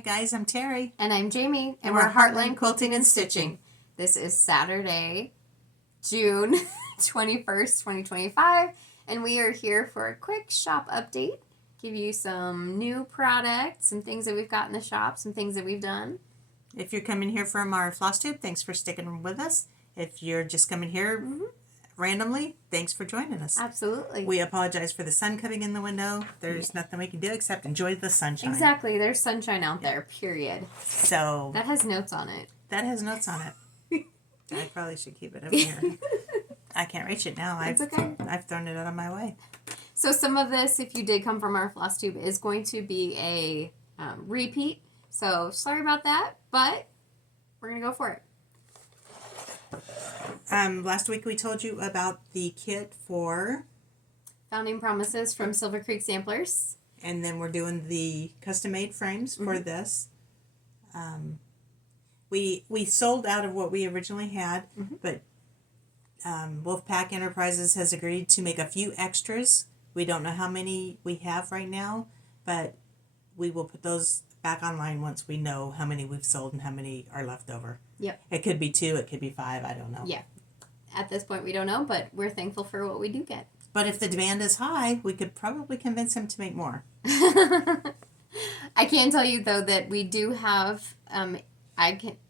Hi guys, I'm Terry. And I'm Jamie, and we're Heartland Quilting and Stitching. This is Saturday, June 21st, 2025, and we are here for a quick shop update. Give you some new products, some things that we've got in the shop, some things that we've done. If you're coming here from our Flosstube, thanks for sticking with us. If you're just coming here randomly, thanks for joining us. Absolutely. We apologize for the sun coming in the window. There's nothing we can do except enjoy the sunshine. Exactly. There's sunshine out there, period. So that has notes on it. That has notes on it. I probably should keep it over here. I can't reach it now. It's okay. I've thrown it out of my way. So some of this, if you did come from our Flosstube, is going to be a repeat. So sorry about that, but we're going to go for it. Last week we told you about the kit for Founding Promises from Silver Creek Samplers. And then we're doing the custom-made frames for this. We sold out of what we originally had, but Wolfpack Enterprises has agreed to make a few extras. We don't know how many we have right now, but we will put those back online once we know how many we've sold and how many are left over. Yep. It could be 2, it could be 5, I don't know. Yeah. At this point, we don't know, but we're thankful for what we do get. But if the demand is high, we could probably convince him to make more. I can tell you, though, that we do have,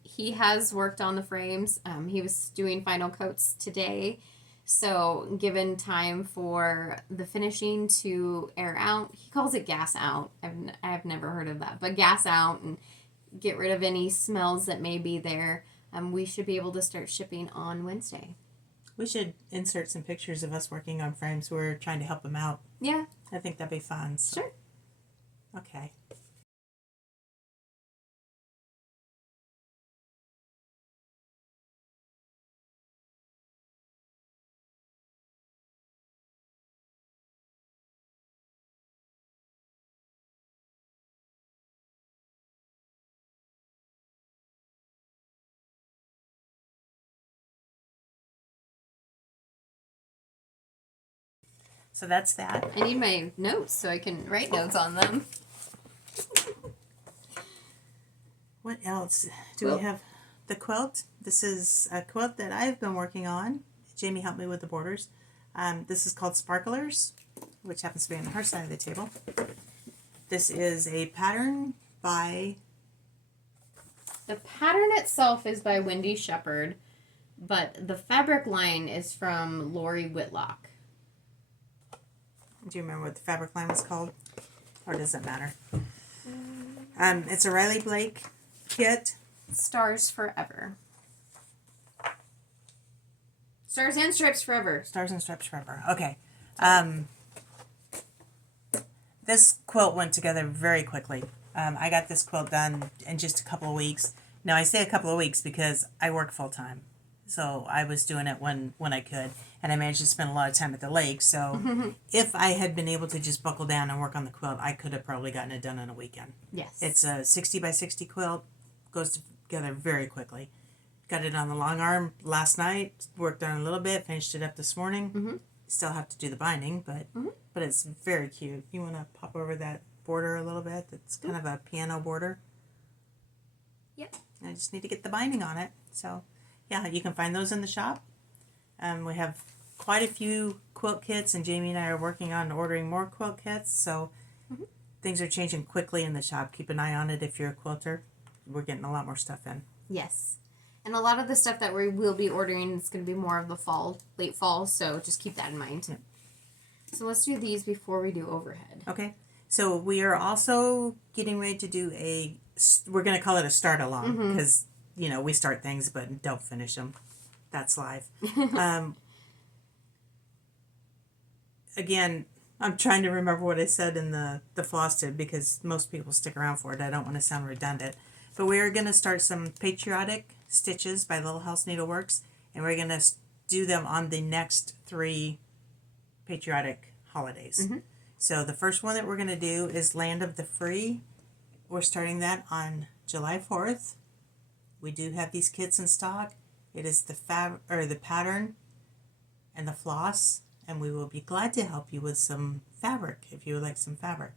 he has worked on the frames. He was doing final coats today. So given time for the finishing to air out, he calls it gas out. I've never heard of that, but gas out and get rid of any smells that may be there. We should be able to start shipping on Wednesday. We should insert some pictures of us working on frames. We're trying to help him out. Yeah. I think that'd be fun. So. Sure. Okay. So that's that. I need my notes so I can write notes on them. What else? Do we have the quilt? This is a quilt that I've been working on. Jamie helped me with the borders. This is called Sparklers, which happens to be on her side of the table. This is a pattern by... The pattern itself is by Wendy Shepherd, but the fabric line is from Lori Whitlock. Do you remember what the fabric line was called? Or does it matter? It's a Riley Blake kit. Stars Forever. Stars and Stripes Forever. Stars and Stripes Forever. Okay. This quilt went together very quickly. I got this quilt done in just a couple of weeks. Now, I say a couple of weeks because I work full-time. So I was doing it when I could. And I managed to spend a lot of time at the lake. So if I had been able to just buckle down and work on the quilt, I could have probably gotten it done in a weekend. Yes. It's a 60 by 60 quilt. Goes together very quickly. Got it on the long arm last night. Worked on it a little bit. Finished it up this morning. Still have to do the binding, but it's very cute. You want to pop over that border a little bit? It's kind of a piano border. Yep. I just need to get the binding on it. So, yeah, you can find those in the shop. We have quite a few quilt kits, and Jamie and I are working on ordering more quilt kits. So things are changing quickly in the shop. Keep an eye on it if you're a quilter. We're getting a lot more stuff in. Yes. And a lot of the stuff that we will be ordering is going to be more of the fall, late fall, so just keep that in mind. Yeah. So let's do these before we do overhead. Okay. So we are also getting ready to do we're going to call it a start along because, we start things but don't finish them. That's live. Again, I'm trying to remember what I said in the Flosstube because most people stick around for it. I don't want to sound redundant. But we're going to start some patriotic stitches by Little House Needleworks, and we're going to do them on the next 3 patriotic holidays. So the first one that we're going to do is Land of the Free. We're starting that on July 4th. We do have these kits in stock. It is the pattern and the floss, and we will be glad to help you with some fabric if you would like some fabric.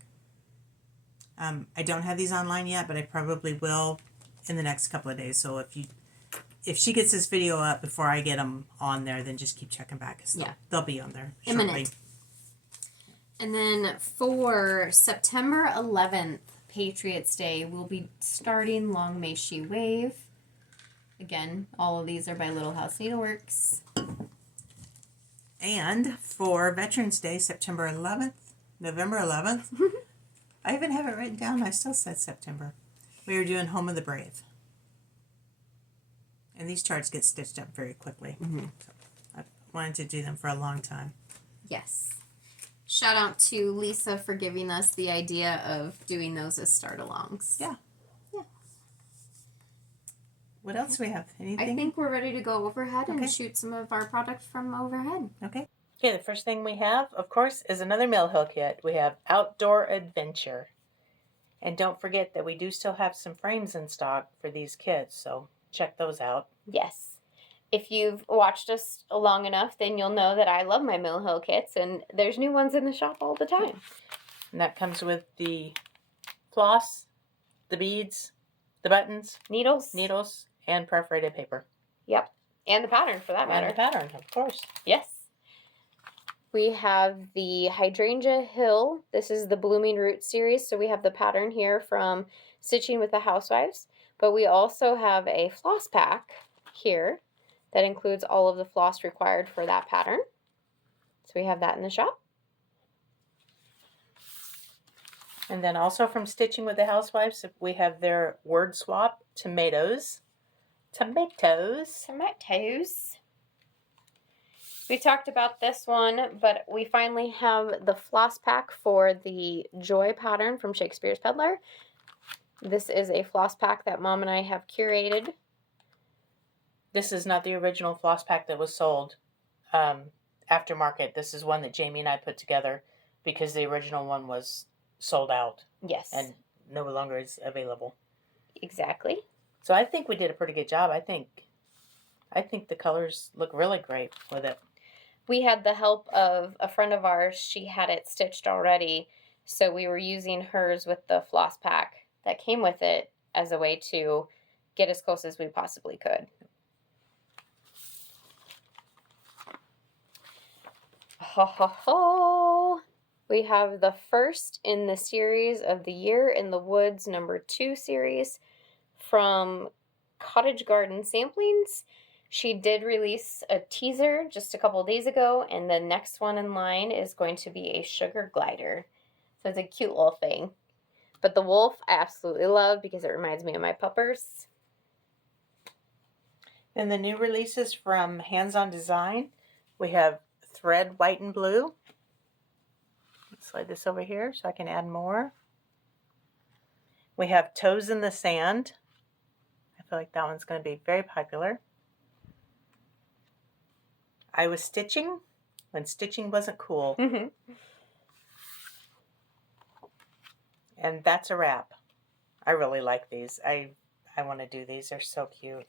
I don't have these online yet, but I probably will in the next couple of days. So if she gets this video up before I get them on there, then just keep checking back. Cause they'll be on there shortly. Imminent. And then for September 11th, Patriots Day, we'll be starting Long May She Wave. Again, all of these are by Little House Needleworks. And for Veterans Day, September 11th, November 11th, I even have it written down. I still said September. We are doing Home of the Brave. And these charts get stitched up very quickly. So I wanted to do them for a long time. Yes. Shout out to Lisa for giving us the idea of doing those as start-alongs. Yeah. What else do we have? Anything? I think we're ready to go overhead and shoot some of our product from overhead. Okay, the first thing we have, of course, is another Mill Hill kit. We have Outdoor Adventure. And don't forget that we do still have some frames in stock for these kits, so check those out. Yes. If you've watched us long enough, then you'll know that I love my Mill Hill kits, and there's new ones in the shop all the time. And that comes with the floss, the beads, the buttons, needles, and perforated paper. Yep. And the pattern, for that matter. And the pattern, of course. Yes. We have the Hydrangea Hill. This is the Blooming Root series, so we have the pattern here from Stitching with the Housewives. But we also have a floss pack here that includes all of the floss required for that pattern. So we have that in the shop. And then also from Stitching with the Housewives, we have their word swap, tomatoes. We talked about this one, but we finally have the floss pack for the Joy pattern from Shakespeare's Peddler. This is a floss pack that Mom and I have curated. This is not the original floss pack that was sold aftermarket. This is one that Jamie and I put together because the original one was sold out. Yes. And no longer is available. Exactly. So I think we did a pretty good job. I think the colors look really great with it. We had the help of a friend of ours. She had it stitched already, so we were using hers with the floss pack that came with it as a way to get as close as we possibly could. Ho ho ho! We have the first in the series of the Year in the Woods #2 series from Cottage Garden Samplings. She did release a teaser just a couple of days ago, and the next one in line is going to be a sugar glider. So it's a cute little thing. But the wolf I absolutely love because it reminds me of my puppers. And the new releases from Hands On Design, we have Thread White and Blue. Let's slide this over here so I can add more. We have Toes in the Sand. I feel like that one's going to be very popular. I Was Stitching when stitching wasn't cool. And That's a Wrap. I really like these. I want to do these. They're so cute.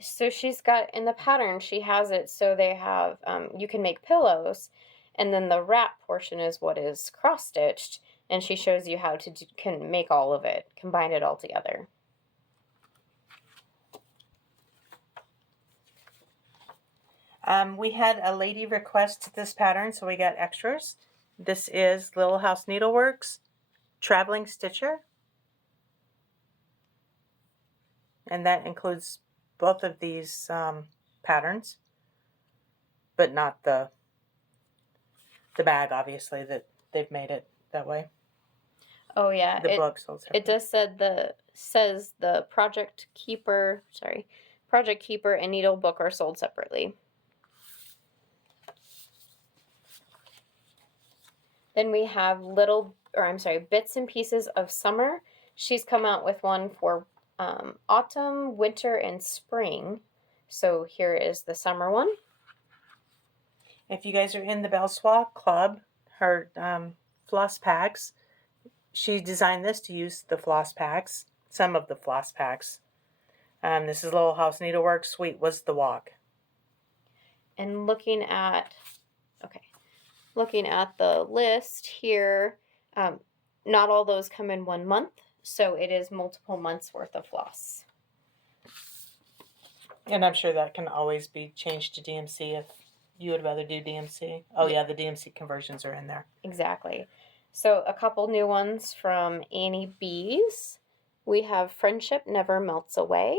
So she's got, in the pattern, she has it so they have, you can make pillows, and then the wrap portion is what is cross-stitched, and she shows you how to can make all of it, combine it all together. We had a lady request this pattern, so we got extras. This is Little House Needleworks Traveling Stitcher. And that includes both of these patterns, but not the bag, obviously, that they've made it that way. Oh yeah, the book sold separately. It does says the Project Keeper and Needle Book are sold separately. Then we have Bits and Pieces of Summer. She's come out with one for autumn, winter, and spring. So here is the summer one. If you guys are in the Belswa Club, her floss packs, she designed this to use the floss packs, some of the floss packs. This is Little House Needleworks, Sweet Was the Walk. And looking at the list here, not all those come in 1 month, so it is multiple months worth of floss. And I'm sure that can always be changed to DMC if you would rather do DMC. Oh yeah, the DMC conversions are in there. Exactly. So a couple new ones from Annie B's. We have Friendship Never Melts Away.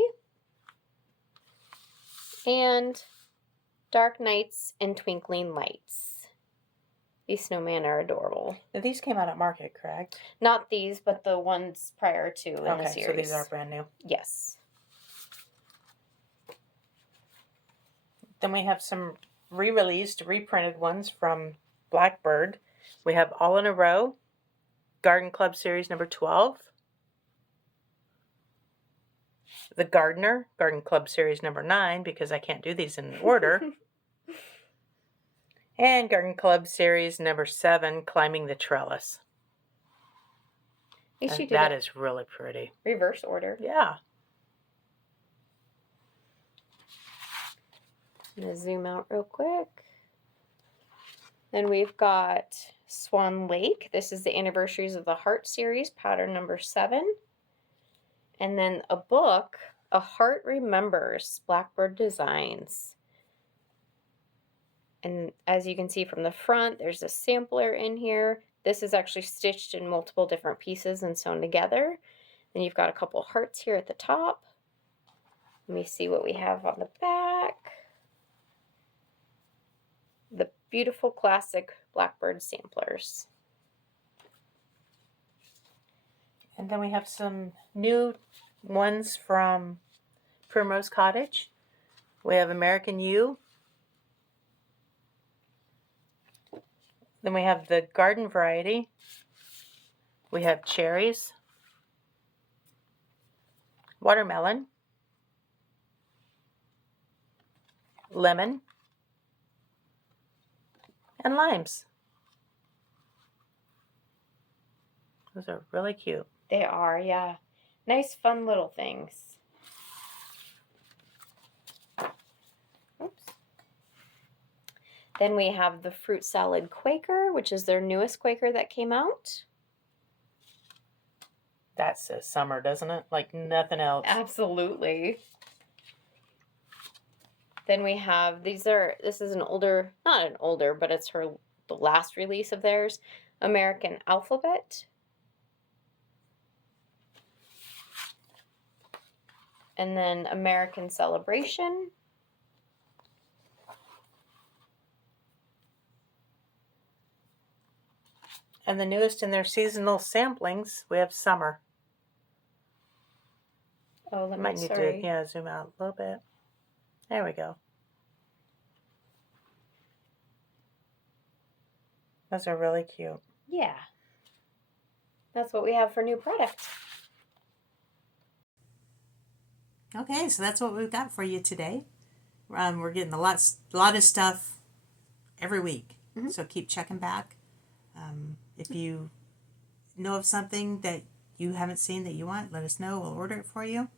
And Dark Nights and Twinkling Lights. These snowmen are adorable. Now, these came out at market, correct? Not these, but the ones prior to in the series. So these are brand new. Yes. Then we have some re-released, reprinted ones from Blackbird. We have All in a Row, Garden Club Series number 12. The Gardener, Garden Club Series number 9, because I can't do these in order. And Garden Club Series number 7, Climbing the Trellis. That is really pretty. Reverse order. Yeah. I'm going to zoom out real quick. Then we've got Swan Lake. This is the Anniversaries of the Heart series, pattern number 7. And then a book, A Heart Remembers, Blackbird Designs. And as you can see from the front, there's a sampler in here. This is actually stitched in multiple different pieces and sewn together. Then you've got a couple hearts here at the top. Let me see what we have on the back. The beautiful classic Blackbird samplers. And then we have some new ones from Primrose Cottage. We have American U. Then we have the garden variety. We have cherries, watermelon, lemon, and limes. Those are really cute. They are, yeah. Nice, fun little things. Oops. Then we have the Fruit Salad Quaker, which is their newest Quaker that came out. That says summer, doesn't it? Like nothing else. Absolutely. Then we have, this is an older, not an older, but it's the last release of theirs, American Alphabet. And then American Celebration. And the newest in their seasonal samplings, we have summer. Oh, let me, Might need to, zoom out a little bit. There we go. Those are really cute. Yeah. That's what we have for new product. Okay, so that's what we've got for you today. We're getting a lot of stuff every week, so keep checking back. If you know of something that you haven't seen that you want, let us know. We'll order it for you.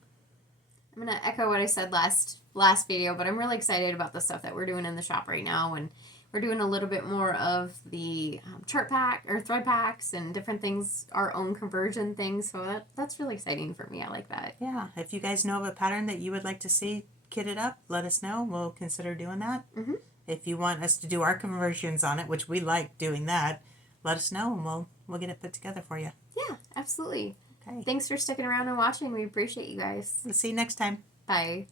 I'm going to echo what I said last video, but I'm really excited about the stuff that we're doing in the shop right now, and we're doing a little bit more of the chart pack or thread packs and different things, our own conversion things. So that's really exciting for me. I like that. Yeah. If you guys know of a pattern that you would like to see kitted up, let us know. We'll consider doing that. Mm-hmm. If you want us to do our conversions on it, which we like doing that, let us know and we'll get it put together for you. Yeah, absolutely. Okay. Thanks for sticking around and watching. We appreciate you guys. We'll see you next time. Bye.